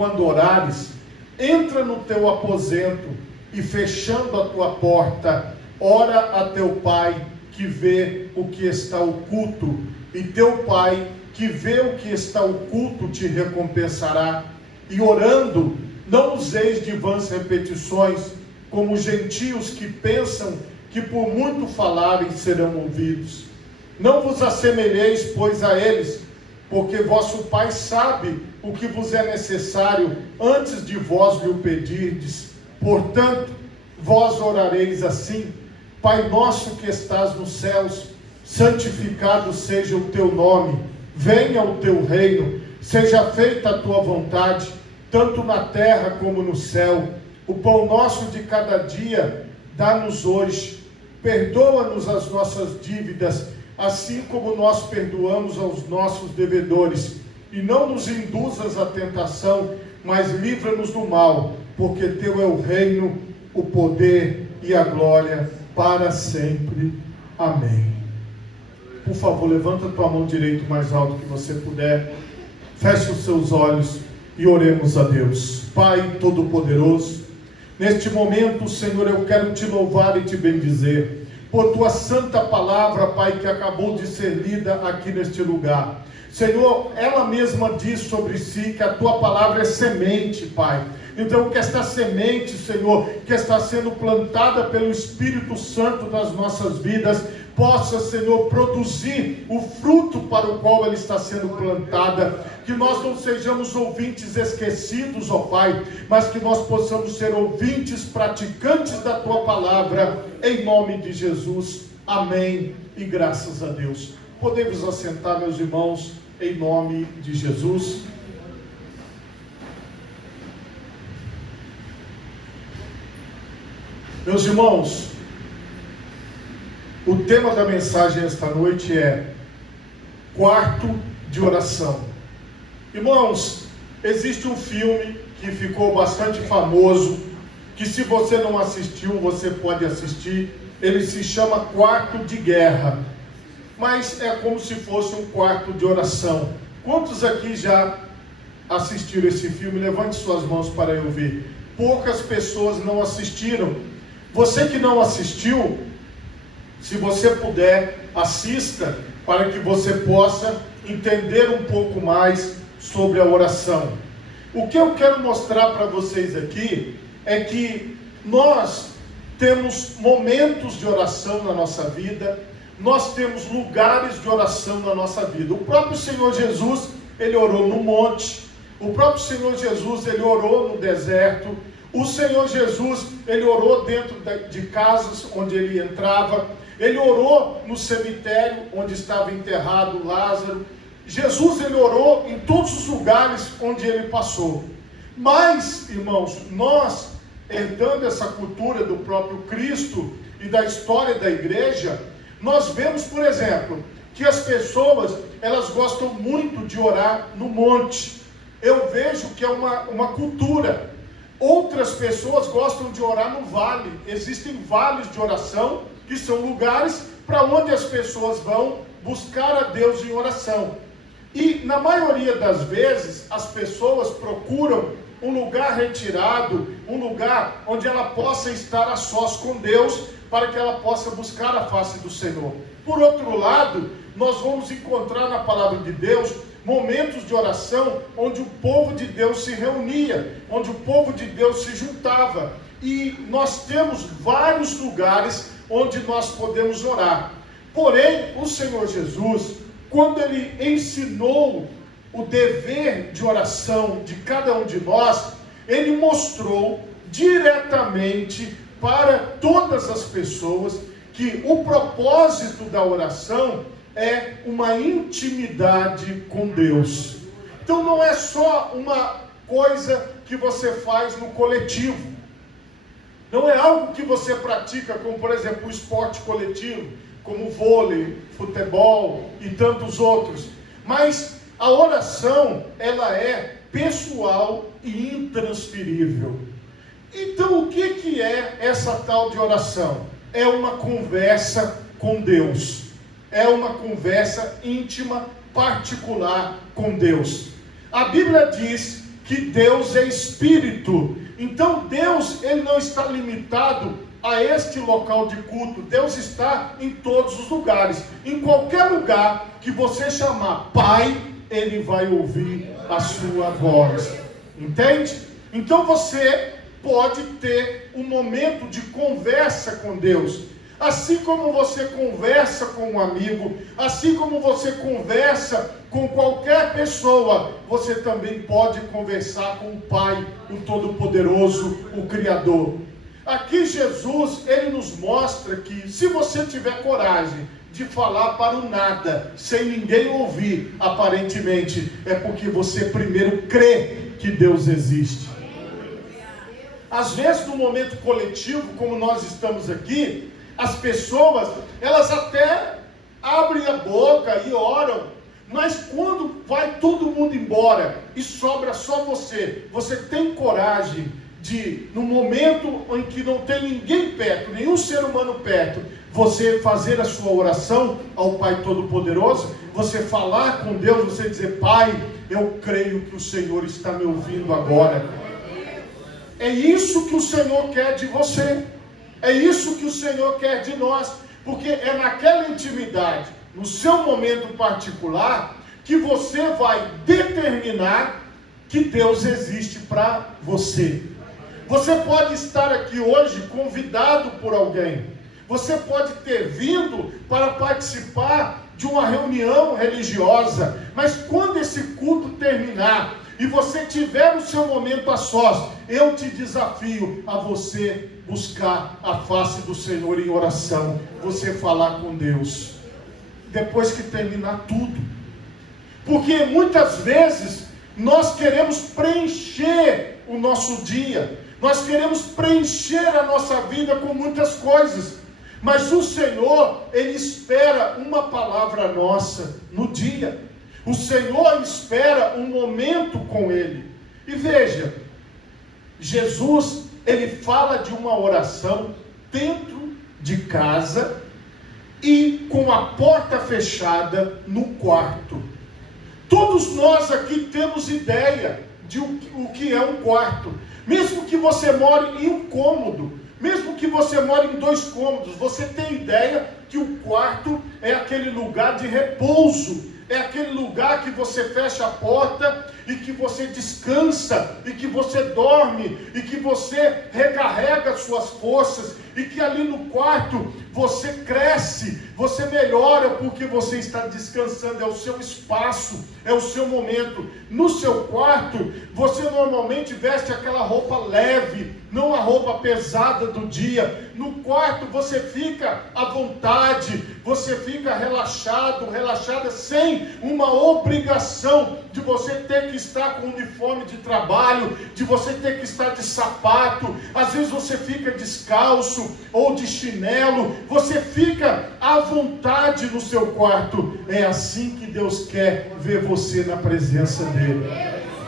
quando orares, entra no teu aposento e fechando a tua porta, ora a teu pai que vê o que está oculto, e teu pai que vê o que está oculto te recompensará. E orando, não useis de vãs repetições, como os gentios que pensam que por muito falarem serão ouvidos. Não vos assemelheis, pois, a eles, porque vosso Pai sabe o que vos é necessário antes de vós lhe o pedirdes. Portanto, vós orareis assim: Pai nosso que estás nos céus, santificado seja o teu nome, venha o teu reino, seja feita a tua vontade, tanto na terra como no céu. O pão nosso de cada dia dá-nos hoje. Perdoa-nos as nossas dívidas, assim como nós perdoamos aos nossos devedores. E não nos induzas à tentação, mas livra-nos do mal, porque teu é o reino, o poder e a glória para sempre. Amém. Por favor, levanta a tua mão direita o mais alto que você puder. Feche os seus olhos e oremos a Deus. Pai Todo-Poderoso, neste momento, Senhor, eu quero te louvar e te bendizer por tua santa palavra, Pai, que acabou de ser lida aqui neste lugar. Senhor, ela mesma diz sobre si que a tua palavra é semente, Pai. Então, que esta semente, Senhor, que está sendo plantada pelo Espírito Santo nas nossas vidas, possa, Senhor, produzir o fruto para o qual ela está sendo plantada. Que nós não sejamos ouvintes esquecidos, ó Pai, mas que nós possamos ser ouvintes praticantes da tua palavra, em nome de Jesus. Amém e graças a Deus. Podemos assentar, meus irmãos, em nome de Jesus. Meus irmãos, o tema da mensagem esta noite é quarto de oração. Irmãos, existe um filme que ficou bastante famoso, que se você não assistiu, você pode assistir. Ele se chama Quarto de Guerra, mas é como se fosse um quarto de oração. Quantos aqui já assistiram esse filme? Levante suas mãos para eu ver. Poucas pessoas não assistiram. Você que não assistiu, se você puder, assista, para que você possa entender um pouco mais sobre a oração. O que eu quero mostrar para vocês aqui é que nós temos momentos de oração na nossa vida, nós temos lugares de oração na nossa vida. O próprio Senhor Jesus, ele orou no monte. O próprio Senhor Jesus, ele orou no deserto. O Senhor Jesus, ele orou dentro de casas onde ele entrava. Ele orou no cemitério onde estava enterrado Lázaro. Jesus, ele orou em todos os lugares onde ele passou. Mas, irmãos, nós, herdando essa cultura do próprio Cristo e da história da igreja, nós vemos, por exemplo, que as pessoas, elas gostam muito de orar no monte. Eu vejo que é uma cultura. Outras pessoas gostam de orar no vale. Existem vales de oração, que são lugares para onde as pessoas vão buscar a Deus em oração. E na maioria das vezes, as pessoas procuram um lugar retirado, um lugar onde ela possa estar a sós com Deus, para que ela possa buscar a face do Senhor. Por outro lado, nós vamos encontrar na palavra de Deus momentos de oração onde o povo de Deus se reunia, onde o povo de Deus se juntava. E nós temos vários lugares onde nós podemos orar. Porém, o Senhor Jesus, quando ele ensinou o dever de oração de cada um de nós, ele mostrou diretamente para todas as pessoas que o propósito da oração é uma intimidade com Deus. Então não é só uma coisa que você faz no coletivo. Não é algo que você pratica, como por exemplo o esporte coletivo, como vôlei, futebol e tantos outros. Mas a oração, ela é pessoal e intransferível. Então o que é essa tal de oração? É uma conversa com Deus. É uma conversa íntima, particular com Deus. A Bíblia diz que Deus é espírito. Então Deus, ele não está limitado a este local de culto. Deus está em todos os lugares. Em qualquer lugar que você chamar Pai, ele vai ouvir a sua voz. Entende? Então você pode ter um momento de conversa com Deus. Assim como você conversa com um amigo, assim como você conversa com qualquer pessoa, você também pode conversar com o Pai, o Todo-Poderoso, o Criador. Aqui Jesus, ele nos mostra que se você tiver coragem de falar para o nada, sem ninguém ouvir, aparentemente, é porque você primeiro crê que Deus existe. Às vezes, no momento coletivo, como nós estamos aqui, as pessoas, elas até abrem a boca e oram, mas quando vai todo mundo embora e sobra só você, você tem coragem de, no momento em que não tem ninguém perto, nenhum ser humano perto, você fazer a sua oração ao Pai Todo-Poderoso, você falar com Deus, você dizer: Pai, eu creio que o Senhor está me ouvindo agora. É isso que o Senhor quer de você. É isso que o Senhor quer de nós, porque é naquela intimidade, no seu momento particular, que você vai determinar que Deus existe para você. Você pode estar aqui hoje convidado por alguém, você pode ter vindo para participar de uma reunião religiosa, mas quando esse culto terminar e você tiver o seu momento a sós, eu te desafio a você buscar a face do Senhor em oração, você falar com Deus, depois que terminar tudo. Porque muitas vezes nós queremos preencher o nosso dia, nós queremos preencher a nossa vida com muitas coisas, mas o Senhor, ele espera uma palavra nossa no dia. O Senhor espera um momento com ele. E veja, Jesus, ele fala de uma oração dentro de casa e com a porta fechada no quarto. Todos nós aqui temos ideia de o que é um quarto. Mesmo que você more em um cômodo, mesmo que você more em 2 cômodos, você tem ideia que o quarto é aquele lugar de repouso. É aquele lugar que você fecha a porta e que você descansa, e que você dorme, e que você recarrega suas forças, e que ali no quarto você cresce, você melhora porque você está descansando, é o seu espaço, é o seu momento. No seu quarto, você normalmente veste aquela roupa leve, não a roupa pesada do dia. No quarto você fica à vontade, você fica relaxado, relaxada, sem uma obrigação de você ter que estar com uniforme de trabalho, de você ter que estar de sapato. Às vezes você fica descalço ou de chinelo, você fica à vontade no seu quarto. É assim que Deus quer ver você na presença dele.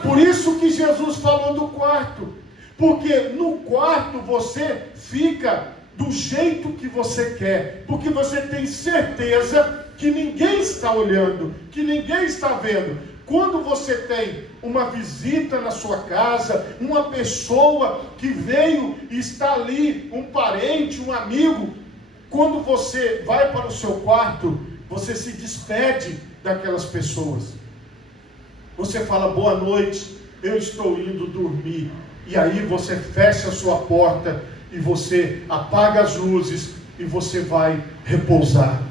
Por isso que Jesus falou do quarto, porque no quarto você fica do jeito que você quer, porque você tem certeza que ninguém está olhando, que ninguém está vendo. Quando você tem uma visita na sua casa, uma pessoa que veio e está ali, um parente, um amigo, quando você vai para o seu quarto, você se despede daquelas pessoas. Você fala: boa noite, eu estou indo dormir. E aí você fecha a sua porta e você apaga as luzes e você vai repousar.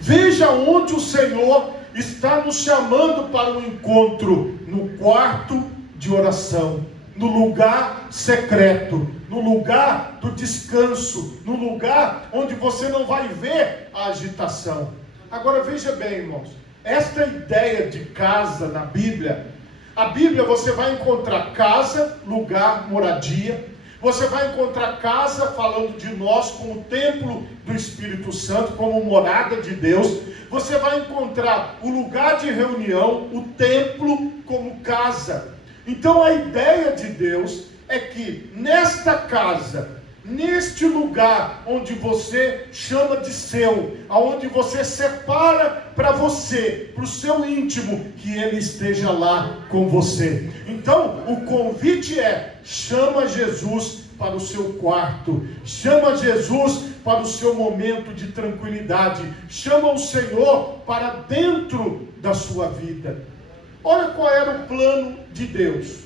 Veja onde o Senhor está nos chamando para um encontro: no quarto de oração, no lugar secreto, no lugar do descanso, no lugar onde você não vai ver a agitação. Agora veja bem, irmãos, esta ideia de casa na Bíblia, a Bíblia você vai encontrar casa, lugar, moradia. Você vai encontrar casa falando de nós como templo do Espírito Santo, como morada de Deus. Você vai encontrar o lugar de reunião, o templo, como casa. Então a ideia de Deus é que nesta casa, neste lugar onde você chama de seu, aonde você separa para você, para o seu íntimo, que Ele esteja lá com você. Então, o convite é: chama Jesus para o seu quarto, chama Jesus para o seu momento de tranquilidade, chama o Senhor para dentro da sua vida. Olha qual era o plano de Deus.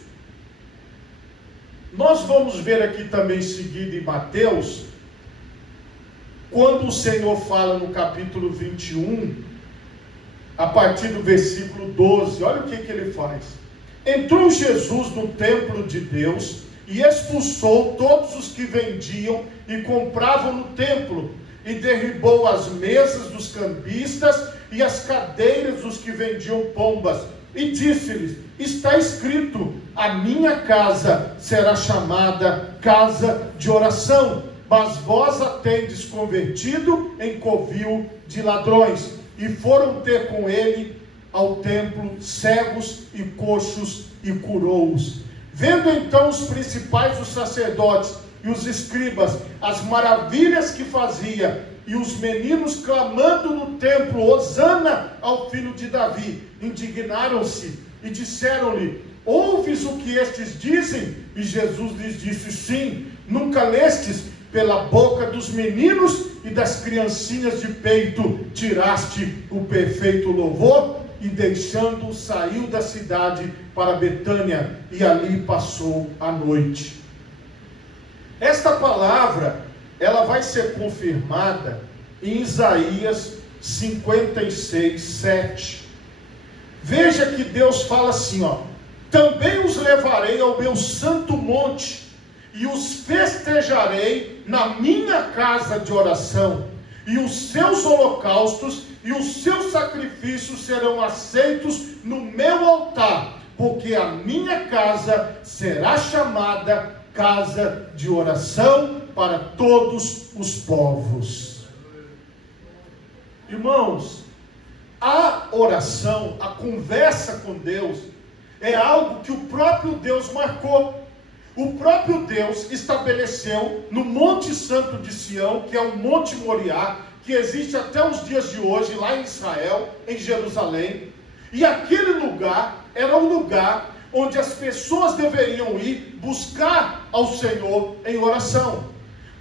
Nós vamos ver aqui também em seguida em Mateus, quando o Senhor fala no capítulo 21, a partir do versículo 12, olha o que ele faz. Entrou Jesus no templo de Deus e expulsou todos os que vendiam e compravam no templo, e derribou as mesas dos cambistas e as cadeiras dos que vendiam pombas, e disse-lhes: está escrito, a minha casa será chamada casa de oração, mas vós a tendes convertido em covil de ladrões. E foram ter com ele ao templo cegos e coxos, e curou-os. Vendo então os principais dos sacerdotes e os escribas as maravilhas que fazia, e os meninos clamando no templo: Hosana ao filho de Davi, indignaram-se e disseram-lhe: ouves o que estes dizem? E Jesus lhes disse: sim, nunca lestes, pela boca dos meninos e das criancinhas de peito tiraste o perfeito louvor? E deixando, saiu da cidade para Betânia, e ali passou a noite. Esta palavra, ela vai ser confirmada em Isaías 56, 7. Veja que Deus fala assim, também os levarei ao meu santo monte, e os festejarei na minha casa de oração, e os seus holocaustos e os seus sacrifícios serão aceitos no meu altar, porque a minha casa será chamada casa de oração para todos os povos. Irmãos, a oração, a conversa com Deus, é algo que o próprio Deus marcou. O próprio Deus estabeleceu no Monte Santo de Sião, que é o Monte Moriá, que existe até os dias de hoje, lá em Israel, em Jerusalém. E aquele lugar era um lugar onde as pessoas deveriam ir buscar ao Senhor em oração.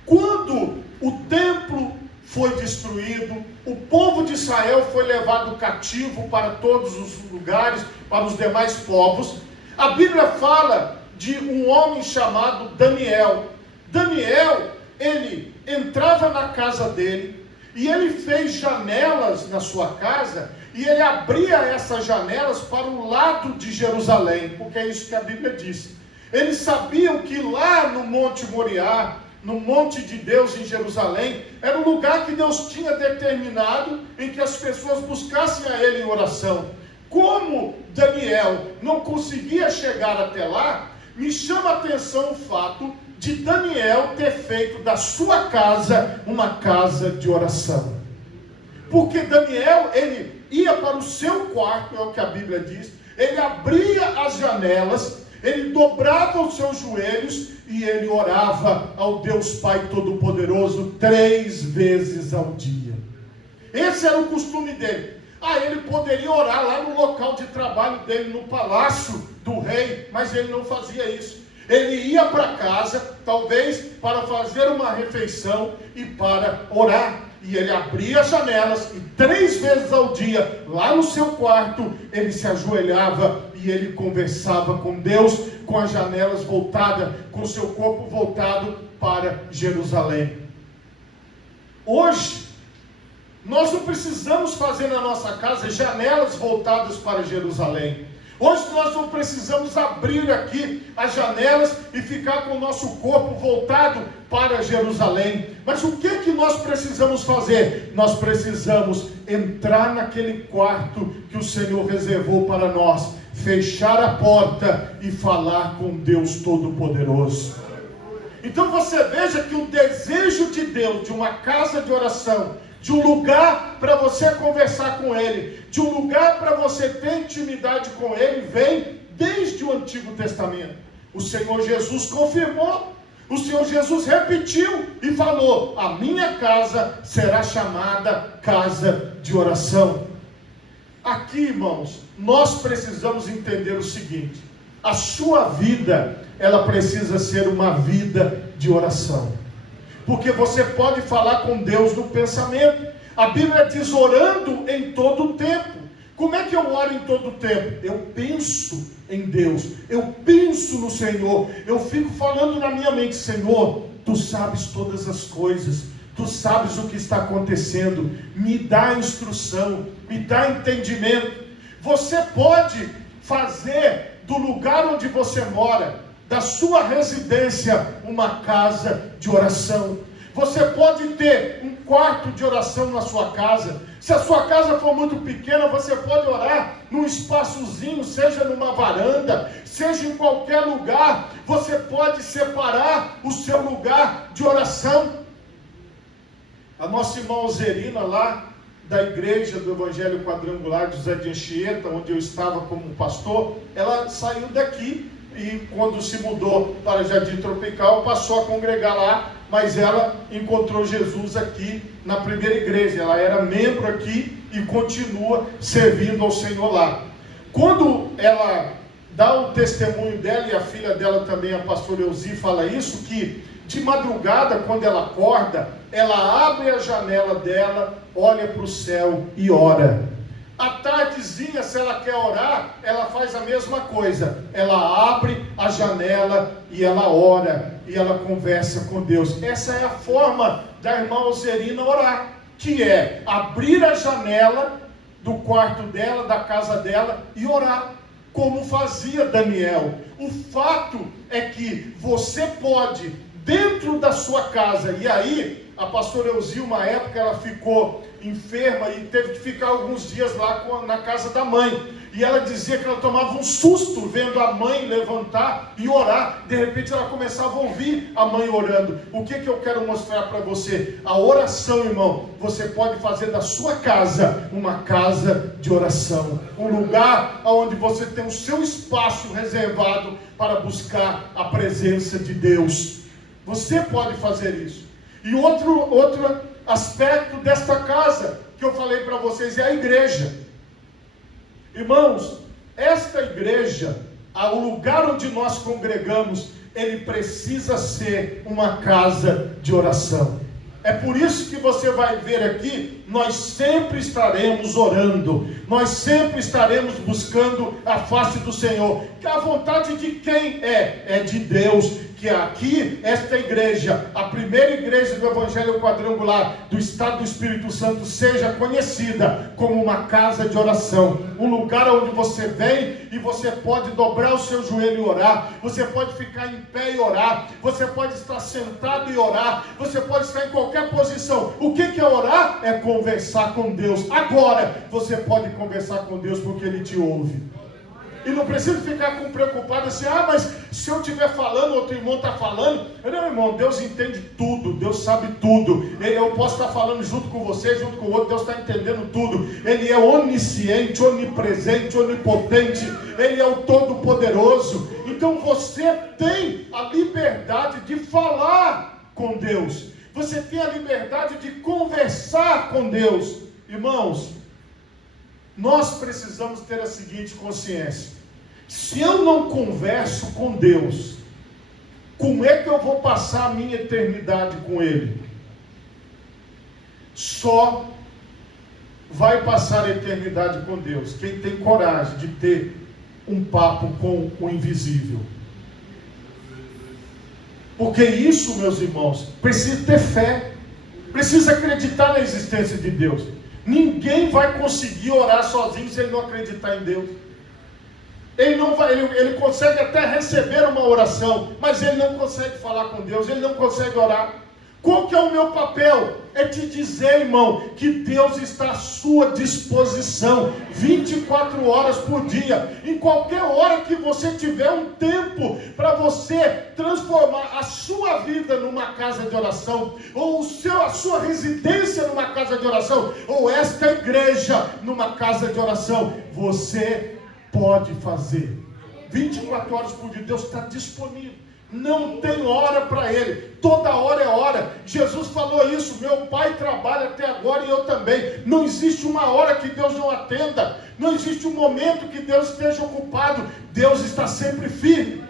Quando o templo foi destruído, o povo de Israel foi levado cativo para todos os lugares, para os demais povos, a Bíblia fala de um homem chamado Daniel. Daniel, ele entrava na casa dele, e ele fez janelas na sua casa, e ele abria essas janelas para o lado de Jerusalém, porque é isso que a Bíblia diz. Eles sabiam que lá no Monte Moriá, no Monte de Deus em Jerusalém, era o lugar que Deus tinha determinado em que as pessoas buscassem a Ele em oração. Como Daniel não conseguia chegar até lá, me chama a atenção o fato de Daniel ter feito da sua casa uma casa de oração. Porque Daniel, ele ia para o seu quarto, é o que a Bíblia diz, ele abria as janelas, ele dobrava os seus joelhos e ele orava ao Deus Pai Todo-Poderoso 3 vezes ao dia. Esse era o costume dele. Ele poderia orar lá no local de trabalho dele, no palácio do rei, mas ele não fazia isso. Ele ia para casa, talvez para fazer uma refeição e para orar. E ele abria as janelas e 3 vezes ao dia, lá no seu quarto, ele se ajoelhava e ele conversava com Deus, com as janelas voltadas, com o seu corpo voltado para Jerusalém. Hoje, nós não precisamos fazer na nossa casa janelas voltadas para Jerusalém. Hoje nós não precisamos abrir aqui as janelas e ficar com o nosso corpo voltado para Jerusalém. Mas o que nós precisamos fazer? Nós precisamos entrar naquele quarto que o Senhor reservou para nós, fechar a porta e falar com Deus Todo-Poderoso. Então você veja que o desejo de Deus de uma casa de oração, de um lugar para você conversar com Ele, de um lugar para você ter intimidade com Ele, vem desde o Antigo Testamento. O Senhor Jesus confirmou, o Senhor Jesus repetiu e falou: a minha casa será chamada casa de oração. aqui, irmãos, nós precisamos entender o seguinte: a sua vida, ela precisa ser uma vida de oração, porque você pode falar com Deus no pensamento. A Bíblia diz orando em todo o tempo. Como é que eu oro em todo o tempo? Eu penso em Deus, eu penso no Senhor, eu fico falando na minha mente: Senhor, Tu sabes todas as coisas, Tu sabes o que está acontecendo, me dá instrução, me dá entendimento. Você pode fazer do lugar onde você mora, da sua residência, uma casa de oração. Você pode ter um quarto de oração na sua casa. Se a sua casa for muito pequena, você pode orar num espaçozinho, seja numa varanda, seja em qualquer lugar. Você pode separar o seu lugar de oração. A nossa irmã Alzerina, lá da igreja do Evangelho Quadrangular de José de Anchieta, onde eu estava como pastor, ela saiu daqui e quando se mudou para Jardim Tropical, passou a congregar lá, mas ela encontrou Jesus aqui na primeira igreja. Ela era membro aqui e continua servindo ao Senhor lá. Quando ela dá o testemunho dela, e a filha dela também, a pastora Elzi, fala isso, que de madrugada, quando ela acorda, ela abre a janela dela, olha para o céu e ora. À tardezinha, se ela quer orar, ela faz a mesma coisa. Ela abre a janela e ela ora, e ela conversa com Deus. Essa é a forma da irmã Alzerina orar, que é abrir a janela do quarto dela, da casa dela, e orar, como fazia Daniel. O fato é que você pode, dentro da sua casa, e aí a pastora Elzi, uma época, ela ficou enferma e teve que ficar alguns dias lá na casa da mãe, e ela dizia que ela tomava um susto vendo a mãe levantar e orar. De repente ela começava a ouvir a mãe orando. O que eu quero mostrar para você? A oração, irmão, você pode fazer da sua casa uma casa de oração, um lugar onde você tem o seu espaço reservado para buscar a presença de Deus. Você pode fazer isso. E outro aspecto desta casa que eu falei para vocês é a igreja. Irmãos, esta igreja, o lugar onde nós congregamos, ele precisa ser uma casa de oração. É por isso que você vai ver aqui, nós sempre estaremos orando, nós sempre estaremos buscando a face do Senhor. Que a vontade de quem é? É de Deus. Que aqui, esta igreja, a primeira igreja do Evangelho Quadrangular do Estado do Espírito Santo, seja conhecida como uma casa de oração, um lugar onde você vem e você pode dobrar o seu joelho e orar, você pode ficar em pé e orar, você pode estar sentado e orar, você pode estar em qualquer posição. O que é orar? É conversar com Deus. Agora, você pode conversar com Deus porque Ele te ouve. E não precisa ficar preocupado assim: mas se eu estiver falando, outro irmão está falando. Não, irmão, Deus entende tudo, Deus sabe tudo. Eu posso estar falando junto com você, junto com o outro, Deus está entendendo tudo. Ele é onisciente, onipresente, onipotente, Ele é o Todo-Poderoso. Então você tem a liberdade de falar com Deus, você tem a liberdade de conversar com Deus. Irmãos, nós precisamos ter a seguinte consciência: se eu não converso com Deus, como é que eu vou passar a minha eternidade com Ele? Só vai passar a eternidade com Deus quem tem coragem de ter um papo com o invisível. Porque isso, meus irmãos, precisa ter fé, precisa acreditar na existência de Deus. Ninguém vai conseguir orar sozinho se ele não acreditar em Deus. Ele consegue até receber uma oração, mas ele não consegue falar com Deus, ele não consegue orar. Qual que é o meu papel? É te dizer, irmão, que Deus está à sua disposição 24 horas por dia. Em qualquer hora que você tiver um tempo para você transformar a sua vida numa casa de oração, ou a sua residência numa casa de oração, ou esta igreja numa casa de oração, você pode fazer. 24 horas por dia, Deus está disponível. Não tem hora para Ele. Toda hora é hora. Jesus falou isso. Meu Pai trabalha até agora e eu também. Não existe uma hora que Deus não atenda. Não existe um momento que Deus esteja ocupado. Deus está sempre firme.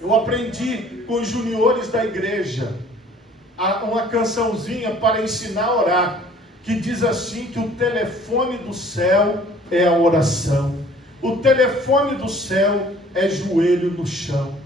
Eu aprendi com os juniores da igreja uma cançãozinha para ensinar a orar, que diz assim, que o telefone do céu é a oração. O telefone do céu é joelho no chão.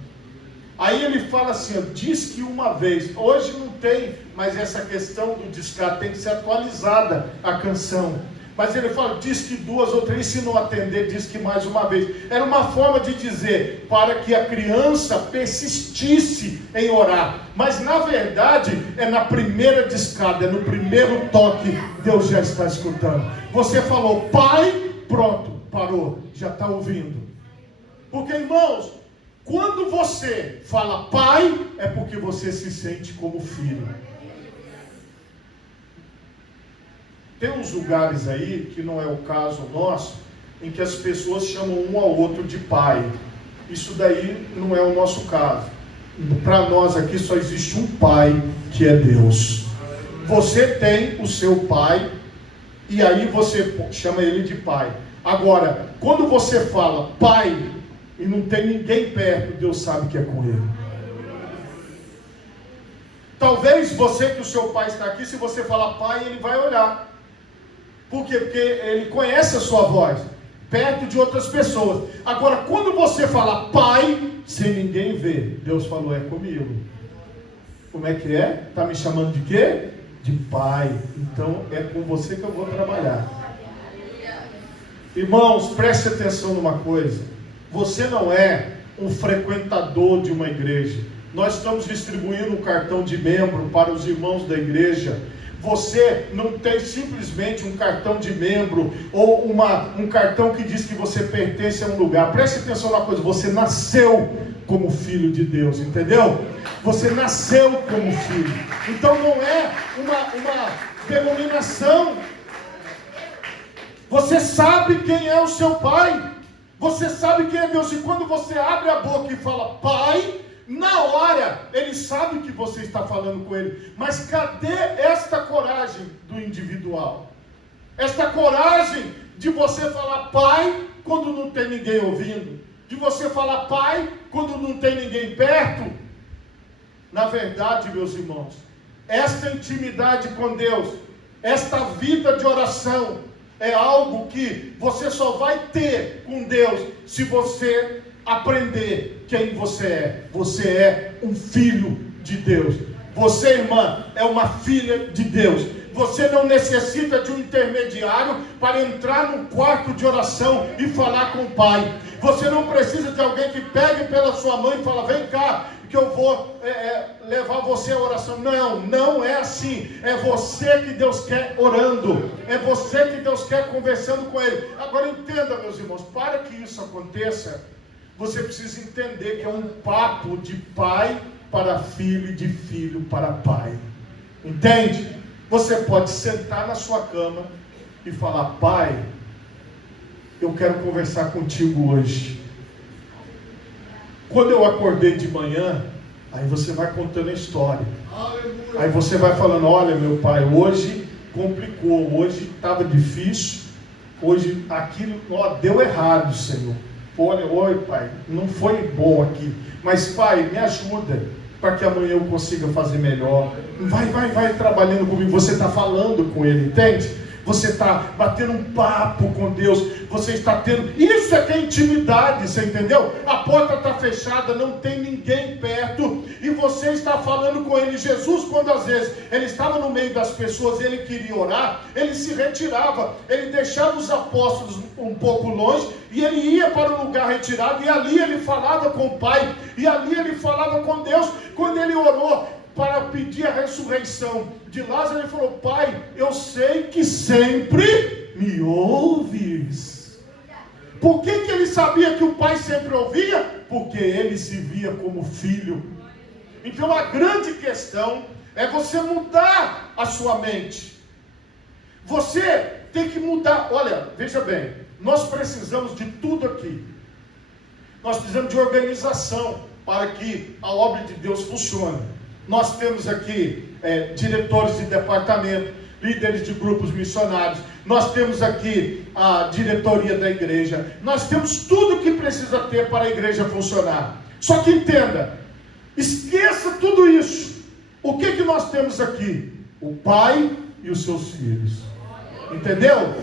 Aí ele fala assim, diz que uma vez, hoje não tem mais essa questão do discar, tem que ser atualizada a canção. Mas ele fala, diz que 2 ou 3, se não atender, diz que mais uma vez. Era uma forma de dizer, para que a criança persistisse em orar. Mas na verdade, é na primeira discada, é no primeiro toque, Deus já está escutando. Você falou, Pai, pronto, parou, já está ouvindo. Porque, irmãos, quando você fala Pai, é porque você se sente como filho. Tem uns lugares aí, que não é o caso nosso, em que as pessoas chamam um ao outro de pai. Isso daí não é o nosso caso. Para nós aqui só existe um pai, que é Deus. Você tem o seu pai, e aí você chama ele de pai. Agora, quando você fala pai, e não tem ninguém perto, Deus sabe que é com ele. Talvez você, que o seu pai está aqui, se você falar pai, ele vai olhar. Por quê? Porque ele conhece a sua voz, perto de outras pessoas. Agora, quando você fala pai, sem ninguém ver, Deus falou, é comigo. Como é que é? Está me chamando de quê? De pai. Então, é com você que eu vou trabalhar. Irmãos, preste atenção numa coisa. Você não é um frequentador de uma igreja. Nós estamos distribuindo um cartão de membro para os irmãos da igreja. Você não tem simplesmente um cartão de membro ou um cartão que diz que você pertence a um lugar. Preste atenção na coisa, você nasceu como filho de Deus, entendeu? Você nasceu como filho. Então não é uma denominação. Você sabe quem é o seu pai. Você sabe quem é Deus. E quando você abre a boca e fala Pai, na hora, ele sabe que você está falando com ele. Mas cadê esta coragem do individual? Esta coragem de você falar Pai quando não tem ninguém ouvindo? De você falar Pai quando não tem ninguém perto? Na verdade, meus irmãos, esta intimidade com Deus, esta vida de oração, é algo que você só vai ter com Deus se você aprender quem você é. Você é um filho de Deus. Você, irmã, é uma filha de Deus. Você não necessita de um intermediário para entrar num quarto de oração e falar com o Pai. Você não precisa de alguém que pegue pela sua mão e fala, vem cá, que eu vou levar você à oração. Não, não é assim. É você que Deus quer orando. É você que Deus quer conversando com Ele. Agora entenda, meus irmãos, para que isso aconteça, você precisa entender que é um papo de pai para filho e de filho para pai. Entende? Você pode sentar na sua cama e falar, Pai, eu quero conversar contigo hoje. Quando eu acordei de manhã, aí você vai contando a história. Aí você vai falando, olha meu pai, hoje complicou, hoje estava difícil, hoje aquilo deu errado, Senhor. Olha, oi pai, não foi bom aqui, mas pai, me ajuda para que amanhã eu consiga fazer melhor. Vai trabalhando comigo. Você está falando com ele, entende? Você está batendo um papo com Deus, você está tendo, isso é que é intimidade, você entendeu? A porta está fechada, não tem ninguém perto, e você está falando com ele. Jesus, quando às vezes ele estava no meio das pessoas e ele queria orar, ele se retirava, ele deixava os apóstolos um pouco longe, e ele ia para um lugar retirado, e ali ele falava com o Pai, e ali ele falava com Deus. Quando ele orou para pedir a ressurreição de Lázaro, ele falou, Pai, eu sei que sempre me ouves. Por que ele sabia que o Pai sempre ouvia? Porque ele se via como filho. Então a grande questão é você mudar a sua mente. Você tem que mudar. Olha, veja bem, nós precisamos de tudo aqui. Nós precisamos de organização. para que a obra de Deus funcione. Nós temos aqui diretores de departamento, líderes de grupos missionários, nós temos aqui a diretoria da igreja, nós temos tudo que precisa ter para a igreja funcionar. Só que entenda, esqueça tudo isso. O que nós temos aqui? O Pai e os seus filhos. Entendeu?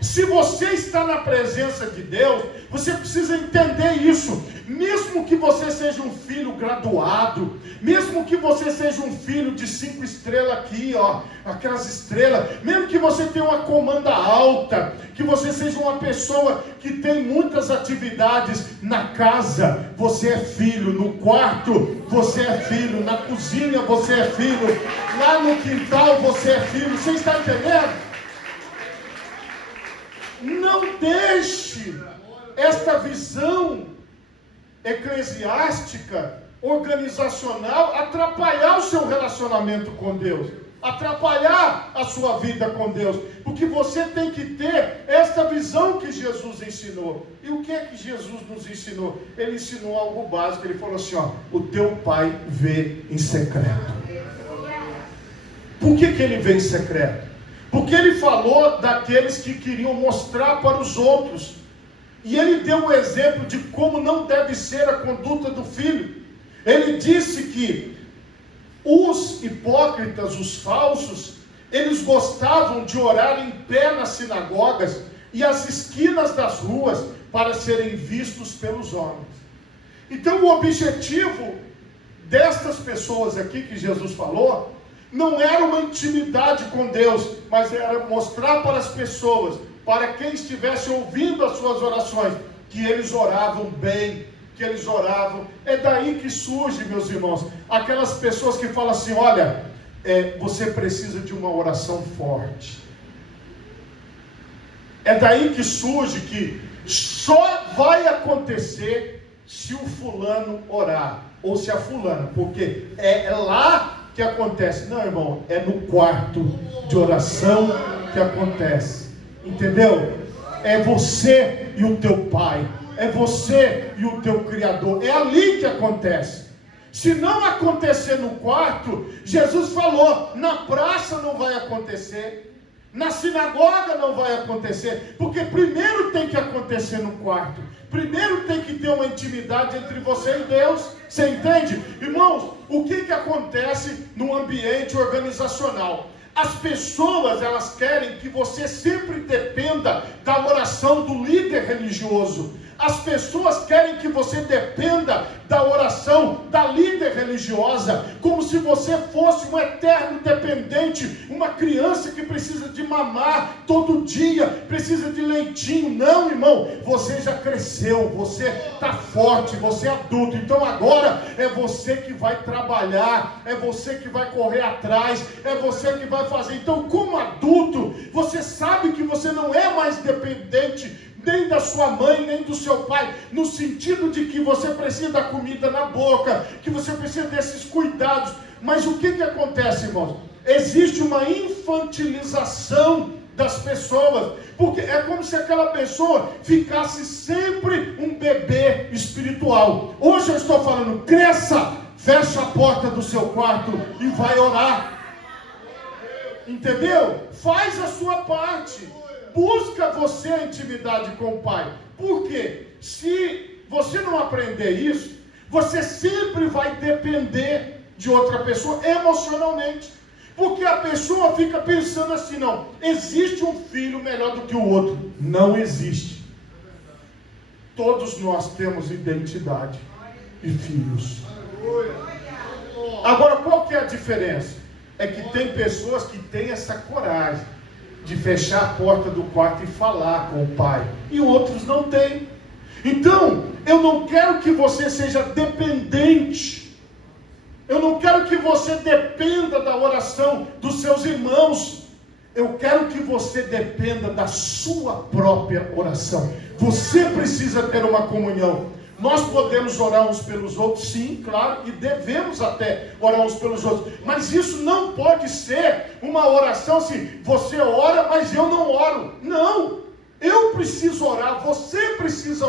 Se você está na presença de Deus, você precisa entender isso. Mesmo que você seja um filho graduado, mesmo que você seja um filho de 5 estrelas aqui, ó, aquelas estrelas, mesmo que você tenha uma comanda alta, que você seja uma pessoa que tem muitas atividades na casa, você é filho, no quarto você é filho, na cozinha você é filho, lá no quintal você é filho. Você está entendendo? Não deixe esta visão eclesiástica, organizacional, atrapalhar o seu relacionamento com Deus, atrapalhar a sua vida com Deus, porque você tem que ter esta visão que Jesus ensinou. E o que é que Jesus nos ensinou? Ele ensinou algo básico. Ele falou assim, ó: o teu pai vê em secreto. Por que ele vê em secreto? Porque ele falou daqueles que queriam mostrar para os outros. E ele deu o exemplo de como não deve ser a conduta do filho. Ele disse que os hipócritas, os falsos, eles gostavam de orar em pé nas sinagogas e às esquinas das ruas para serem vistos pelos homens. Então o objetivo destas pessoas aqui que Jesus falou não era uma intimidade com Deus, mas era mostrar para as pessoas, para quem estivesse ouvindo as suas orações, que eles oravam bem, que eles oravam. É daí que surge, meus irmãos, aquelas pessoas que falam assim: olha, você precisa de uma oração forte. É daí que surge que só vai acontecer se o fulano orar, ou se a fulana, porque é lá que acontece. Não, irmão, é no quarto de oração que acontece. Entendeu? É você e o teu pai, é você e o teu Criador, é ali que acontece. Se não acontecer no quarto, Jesus falou, na praça não vai acontecer, na sinagoga não vai acontecer, porque primeiro tem que acontecer no quarto, primeiro tem que ter uma intimidade entre você e Deus. Você entende? Irmãos, o que acontece no ambiente organizacional? As pessoas, elas querem que você sempre dependa da oração do líder religioso. As pessoas querem que você dependa da oração da líder religiosa, como se você fosse um eterno dependente, uma criança que precisa de mamar todo dia, precisa de leitinho. Não, irmão, você já cresceu, você está forte, você é adulto, então agora é você que vai trabalhar, é você que vai correr atrás, é você que vai fazer. Então, como adulto, você sabe que você não é mais dependente nem da sua mãe, nem do seu pai, no sentido de que você precisa da comida na boca, que você precisa desses cuidados. Mas o que acontece, irmãos? Existe uma infantilização das pessoas, porque é como se aquela pessoa ficasse sempre um bebê espiritual. Hoje eu estou falando, cresça, fecha a porta do seu quarto e vai orar. Entendeu? Faz a sua parte. Busca você a intimidade com o Pai. Por quê? Se você não aprender isso, você sempre vai depender de outra pessoa emocionalmente. Porque a pessoa fica pensando assim: não, existe um filho melhor do que o outro. Não existe. Todos nós temos identidade e filhos. Agora, qual que é a diferença? É que tem pessoas que têm essa coragem de fechar a porta do quarto e falar com o pai, e outros não têm. Então, eu não quero que você seja dependente, eu não quero que você dependa da oração dos seus irmãos, eu quero que você dependa da sua própria oração. Você precisa ter uma comunhão. Nós podemos orar uns pelos outros, sim, claro, e devemos até orar uns pelos outros, mas isso não pode ser uma oração assim: você ora, mas eu não oro. Não, Eu preciso orar, você precisa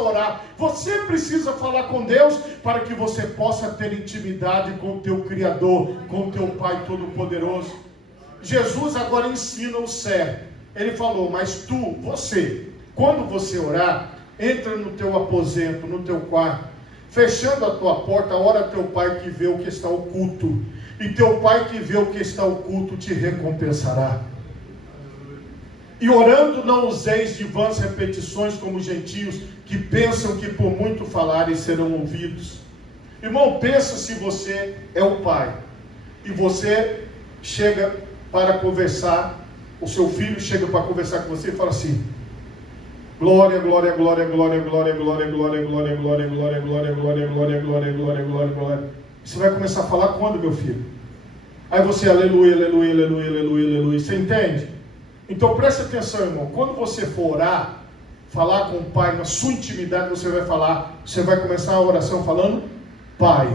falar com Deus para que você possa ter intimidade com o teu Criador, com o teu Pai Todo-Poderoso. Jesus agora ensina o certo. Ele falou, mas quando você orar, entra no teu aposento, no teu quarto, fechando a tua porta, ora a teu Pai que vê o que está oculto, e teu Pai que vê o que está oculto te recompensará. E orando não useis de vãs repetições como gentios, que pensam que por muito falarem serão ouvidos. Irmão, pensa se você é o pai, e você chega para conversar, o seu filho chega para conversar com você e fala assim, glória, glória, glória, glória, glória, glória, glória, glória, glória, glória, glória, glória, glória, glória, glória, glória, glória. Você vai começar a falar quando, meu filho? Aí você, aleluia, aleluia, aleluia, aleluia, aleluia. Você entende? Então preste atenção, irmão. Quando você for orar, falar com o Pai, na sua intimidade, você vai começar a oração falando, Pai.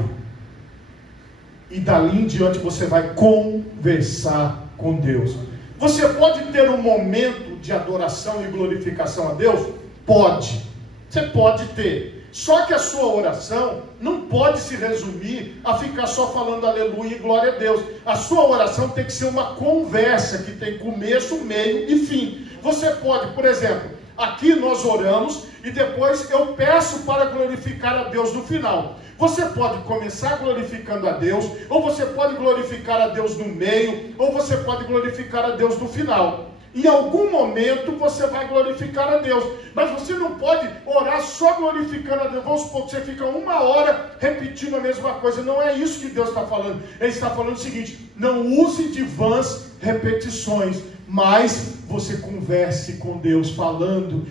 E dali em diante você vai conversar com Deus. Você pode ter um momento de adoração e glorificação a Deus? Pode. Você pode ter. Só que a sua oração não pode se resumir a ficar só falando aleluia e glória a Deus. A sua oração tem que ser uma conversa que tem começo, meio e fim. Você pode, por exemplo, aqui nós oramos e depois eu peço para glorificar a Deus no final. Você pode começar glorificando a Deus, ou você pode glorificar a Deus no meio, ou você pode glorificar a Deus no final. Em algum momento você vai glorificar a Deus, mas você não pode orar só glorificando a Deus. Vamos supor que você fica 1 hora repetindo a mesma coisa. Não é isso que Deus está falando. Ele está falando o seguinte, não use de vãs repetições, mas você converse com Deus, falando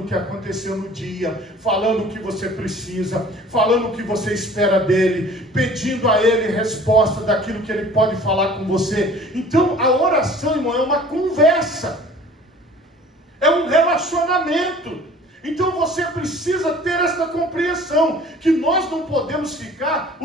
o que aconteceu no dia, falando o que você precisa, falando o que você espera dele, pedindo a ele resposta daquilo que ele pode falar com você. Então a oração, irmão, é uma conversa, é um relacionamento. Então você precisa ter esta compreensão, que nós não podemos ficar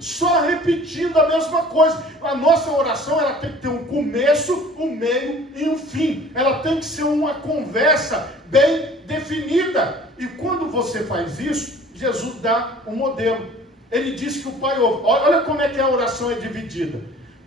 só repetindo a mesma coisa. A nossa oração, ela tem que ter um começo, um meio e um fim. Ela tem que ser uma conversa bem definida. E quando você faz isso, Jesus dá um modelo. Ele diz que o Pai ouve. Olha como é que a oração é dividida.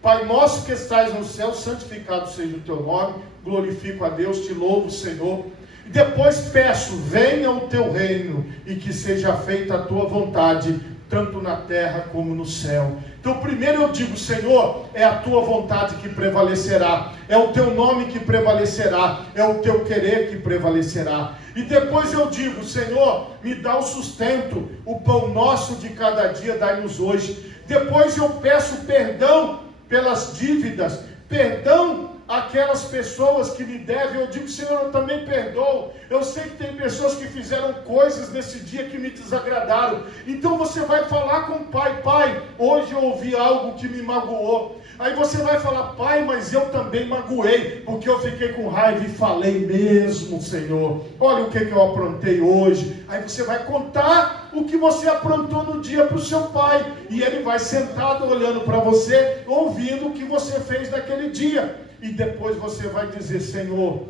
Pai nosso que estás no céu, santificado seja o teu nome, glorifico a Deus, te louvo, Senhor. Depois peço, venha o teu reino e que seja feita a tua vontade, tanto na terra como no céu. Então primeiro eu digo, Senhor, é a tua vontade que prevalecerá, é o teu nome que prevalecerá, é o teu querer que prevalecerá. E depois eu digo, Senhor, me dá o sustento, o pão nosso de cada dia, dai-nos hoje. Depois eu peço perdão pelas dívidas, perdão aquelas pessoas que me devem. Eu digo, Senhor, eu também perdoo. Eu sei que tem pessoas que fizeram coisas nesse dia que me desagradaram. Então você vai falar com o Pai, Pai, hoje eu ouvi algo que me magoou. Aí você vai falar, Pai, mas eu também magoei, porque eu fiquei com raiva e falei mesmo, Senhor. Olha o que eu aprontei hoje. Aí você vai contar o que você aprontou no dia para o seu pai, e ele vai sentado olhando para você, ouvindo o que você fez naquele dia. E depois você vai dizer, Senhor,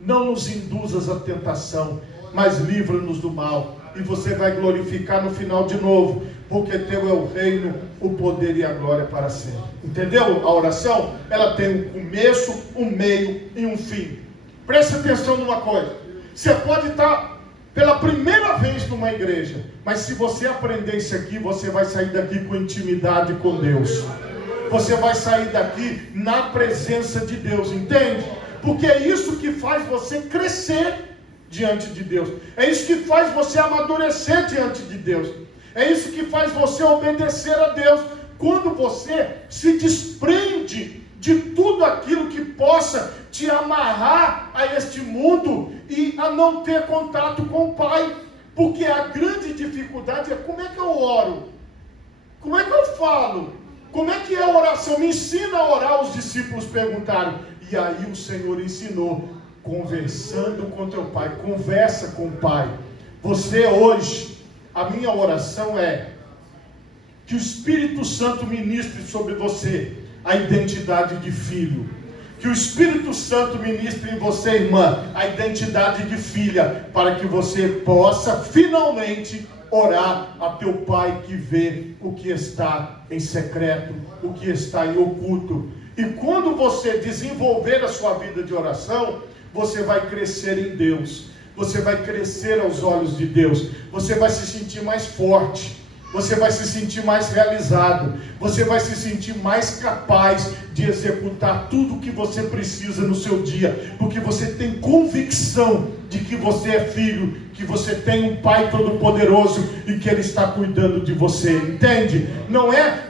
não nos induzas à tentação, mas livra-nos do mal. E você vai glorificar no final de novo, porque teu é o reino, o poder e a glória para sempre. Entendeu? A oração, ela tem um começo, um meio e um fim. Preste atenção numa coisa. Você pode estar pela primeira vez numa igreja, mas se você aprender isso aqui, você vai sair daqui com intimidade com Deus. Você vai sair daqui na presença de Deus, entende? Porque é isso que faz você crescer diante de Deus. É isso que faz você amadurecer diante de Deus. É isso que faz você obedecer a Deus. Quando você se desprende de tudo aquilo que possa te amarrar a este mundo e a não ter contato com o Pai. Porque a grande dificuldade é como é que eu oro? Como é que eu falo? Como é que é a oração? Me ensina a orar, os discípulos perguntaram. E aí o Senhor ensinou, conversando com teu Pai. Conversa com o Pai. Você hoje, a minha oração é que o Espírito Santo ministre sobre você a identidade de filho. Que o Espírito Santo ministre em você, irmã, a identidade de filha, para que você possa finalmente orar a teu Pai que vê o que está em secreto, o que está em oculto. E quando você desenvolver a sua vida de oração, você vai crescer em Deus, você vai crescer aos olhos de Deus, você vai se sentir mais forte, você vai se sentir mais realizado, você vai se sentir mais capaz de executar tudo o que você precisa no seu dia, porque você tem convicção de que você é filho, que você tem um Pai Todo-Poderoso e que Ele está cuidando de você, entende?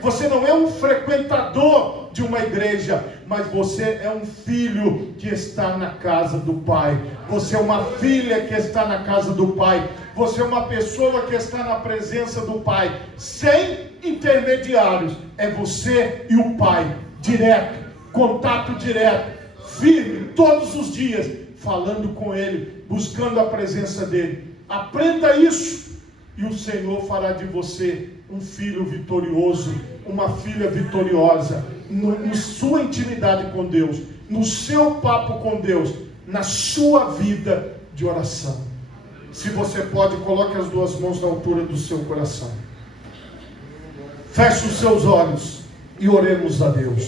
Você não é um frequentador de uma igreja, mas você é um filho que está na casa do Pai, você é uma filha que está na casa do Pai, você é uma pessoa que está na presença do Pai, sem intermediários, é você e o Pai, direto, contato direto, firme, todos os dias, falando com Ele, buscando a presença dEle. Aprenda isso, e o Senhor fará de você um filho vitorioso, uma filha vitoriosa, na sua intimidade com Deus, no seu papo com Deus, na sua vida de oração. Se você pode, coloque as duas mãos na altura do seu coração. Feche os seus olhos e oremos a Deus.